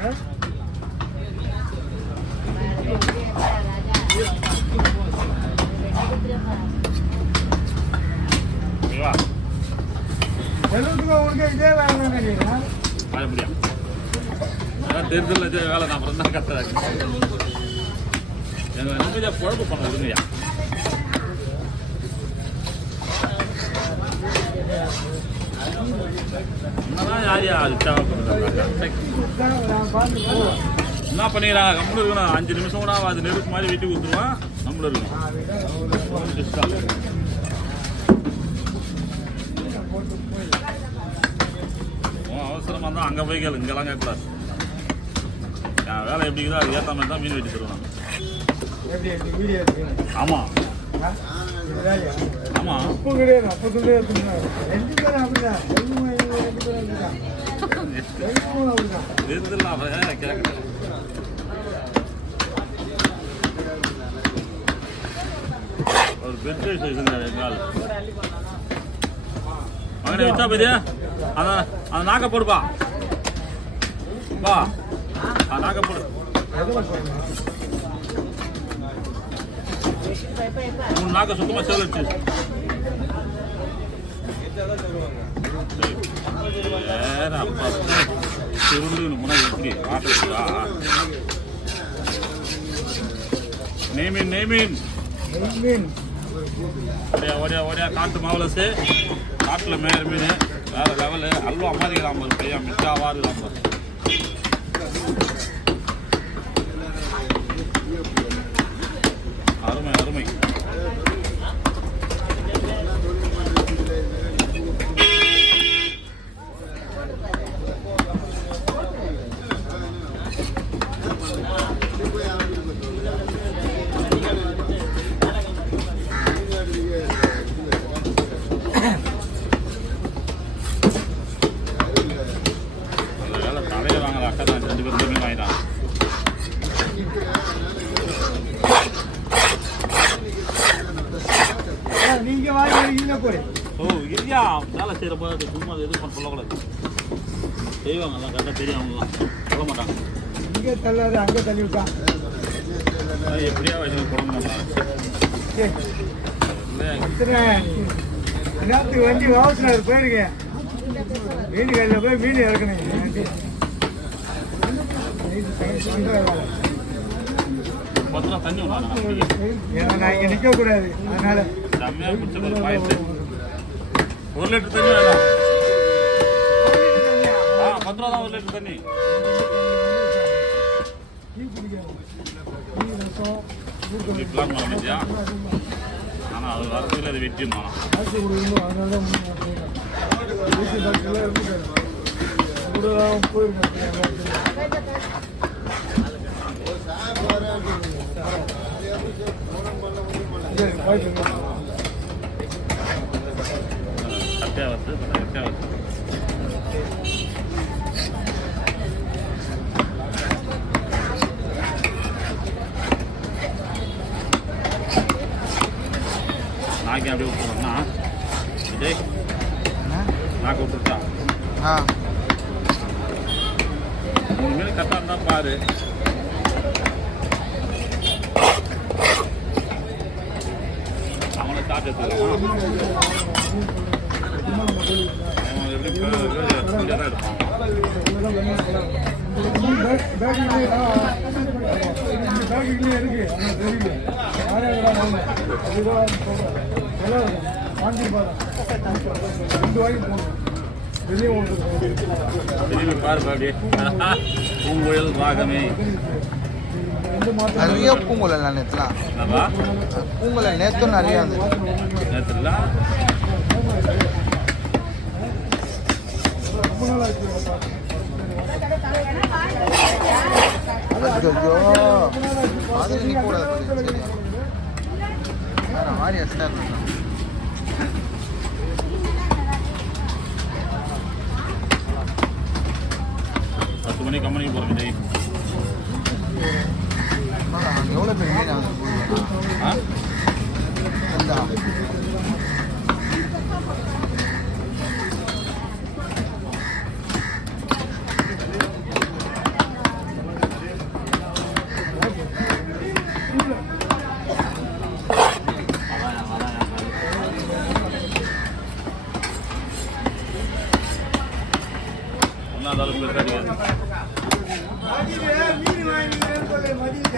இதே வேலை வாழ முடியும். தேர்தல் வேலை நான் அப்புறம் தான் கத்துறாங்க. எங்க நிம்மதியா குழம்பு பண்ண விடுங்கய்யா. என்னதான் யாரையா அது தேவைப்படுறாங்க. என்ன பண்ணிக்கிறாங்க? நம்மளும் இருக்கணும். 5 நிமிஷம் கூட அது நெருப்பு மாதிரி வீட்டுக்கு ஊற்றுருவான். நம்மளும் இருக்கணும். அவசரமாக இருந்தால் அங்கே போய் கேளு, இங்கெல்லாம் கேட்கக்கூடாது. என் வேலை எப்படி இருக்குதோ அது ஏற்ற மாதிரி தான் மீன் வெட்டி தருவேன். ஆமாம் ஆமாம் அப்போ கிடையாது. அப்போ கேட்க ஒரு பெட் எங்கால் மகனை வச்சா பத்தியா அதான் அந்த நாக்க போடுப்பா. வா நாக்க போடு. 3 நாக்க சுத்தமாக செலச்சு. அப்பா சுருண்டு முன்னாடி எப்படி ஆட்டுறா. நெய்மீன் ஓடியா காட்டு மாவலசு. காட்டில் மேயர் மீன் வேறு லெவலு. அல்வா மாதிரி ராம்பர் பையா மிட்டாவாது ராம்பர். அருமை அருமை. வேலை செய்கிற போது அது சும்மா எது பண்ண சொல்லக்கூடாது. செய்வாங்க எல்லாம் கரெக்டாக தெரியும். அவங்களாம் சொல்ல மாட்டாங்க. இங்கே தள்ளாது அங்கே தள்ளி விட்டான். எப்படியா வச்சு போட மாட்டாங்க. நேரத்துக்கு வண்டி வாசனர் போயிருக்கேன். மீன் கடையில் போய் மீன் இறக்கணும். தண்ணி ஏன்னா நான் இங்கே நிற்கக்கூடாது. அதனால செம்மையாக பிடிச்ச பாயத்து 1 லிட்டர் தண்ணி வேணும். 10 ரூபா தான் 1 லிட்டர் தண்ணி. பிளான் பண்ண முடியா? ஆனால் அது வரதுல அது வெட்டிமா. நாக்கி அப்படியே விட்டுருவோம்னா விஜய் நாக்கு விட்டுருச்சா? 3 மீன் கரெக்டாக இருந்தால் பாரு. அவனை சாப்பிட்டு எடுத்துக்கலாம். பூங்குழல் பாகமே நிறைய பூங்குழல் நேற்றுலாம். பூங்குழல் நேற்றும் நிறைய நேற்றுலாம் அதில் நிற்கக்கூடாது. மாதிரி சார் 10 மணிக்கு கம்பெனிக்கு போகிறோம் விஜய். எவ்வளோ பேர் மீன் மீன் வாங்கிக்கிறேன்னு சொல்லி மதிக்க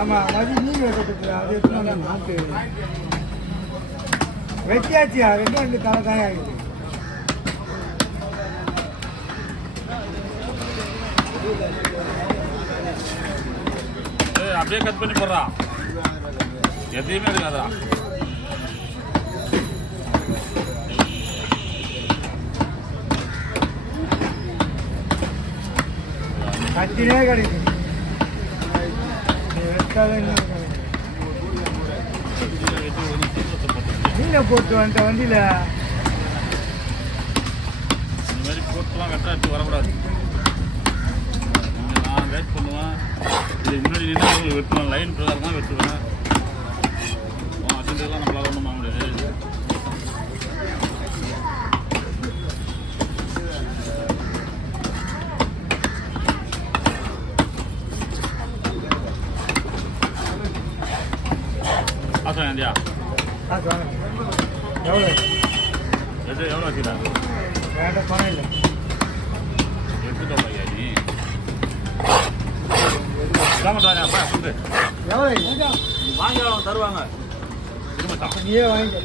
ஆமா மதி மீன் வைக்கப்பட்டு அது எடுத்துனா நாட்டு வெட்டியாச்சியா ரெண்டு தலை தானே ஆகிடுது அப்படியே கட் பண்ணி போடுறா எதையுமே இருக்காதா கட்டினே கிடைக்கும் மீனை போட்டு வந்துட்ட வண்டியில் இந்த மாதிரி போட்டுலாம் வெட்டா எடுத்து வரக்கூடாது. நான் வெயிட் பண்ணுவேன். இது முன்னாடி நின்று உங்களுக்கு வெட்டுவேன். லைன் பிரகாரம் தான் வெட்டுவேன். அசிண்டெல்லாம் நம்மளால் ஒன்றும் வாங்க முடியாது. ஆசா ஏந்தியா எவ்வளோ எவ்வளோ வச்சுக்கிறாங்க? வேண்டாம் பணம் இல்லை எடுத்துட்டோம் ஐயா நீ கிளம்புறாங்க அப்பா சொல்லு எவ்வளோ வாங்க அவங்க தருவாங்க திரும்ப நீயே வாங்கிக்க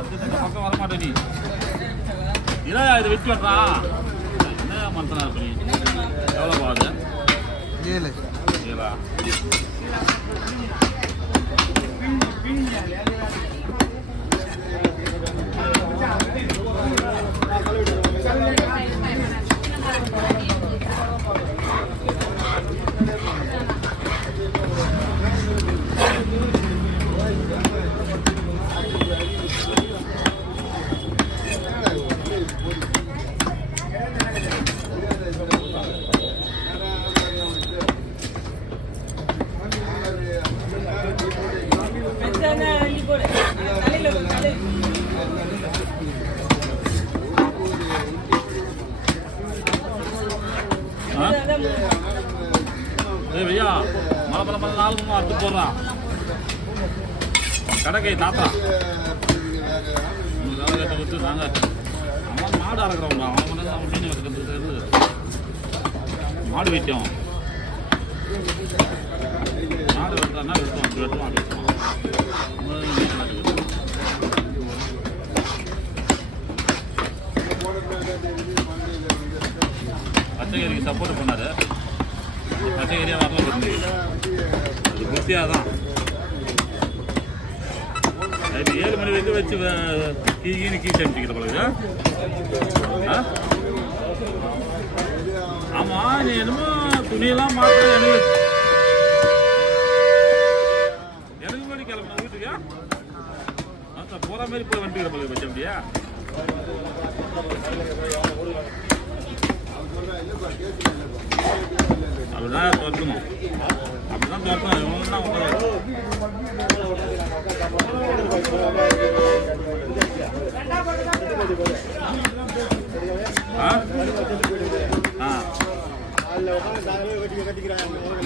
அந்த பக்கம் வரமாட்டே நீ இதான் இது வச்சு வெட்டுறான் என்ன மனுஷனா இருப்ப நீ எவ்வளோ போகுது 7 ஏழா भैया मला मला नाल अर्थ पोर्रा கடகை தாத்தா கொடுத்து நாங்கள் அவன் மாடு அறக்கிறவங்க அவன் வந்து அவன் மீன் வைக்கிறது மாடு வைக்கும் மாடு வெட்டுறான்னா வெட்டுவான் பச்சைக்கறிக்கு சப்போர்ட் பண்ணாரு பச்சைக்கறியாக வரலாம் அது குஸ்தியாக தான் இப்போ 7 மணி வரைக்கும் வச்சு கீழே அனுப்பிக்கிற பழகு ஆமாம் நீ என்னமோ துணியெல்லாம் மாற்ற எனக்கு மாதிரி கிளம்புன வீட்டுக்கு போகிற மாதிரி போய் வந்துக்கிற பழகு வச்ச அப்படியா அப்படிதான் துறக்கணும் அப்படிதான் துறக்கணும் இவங்க தான்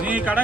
நீ கடை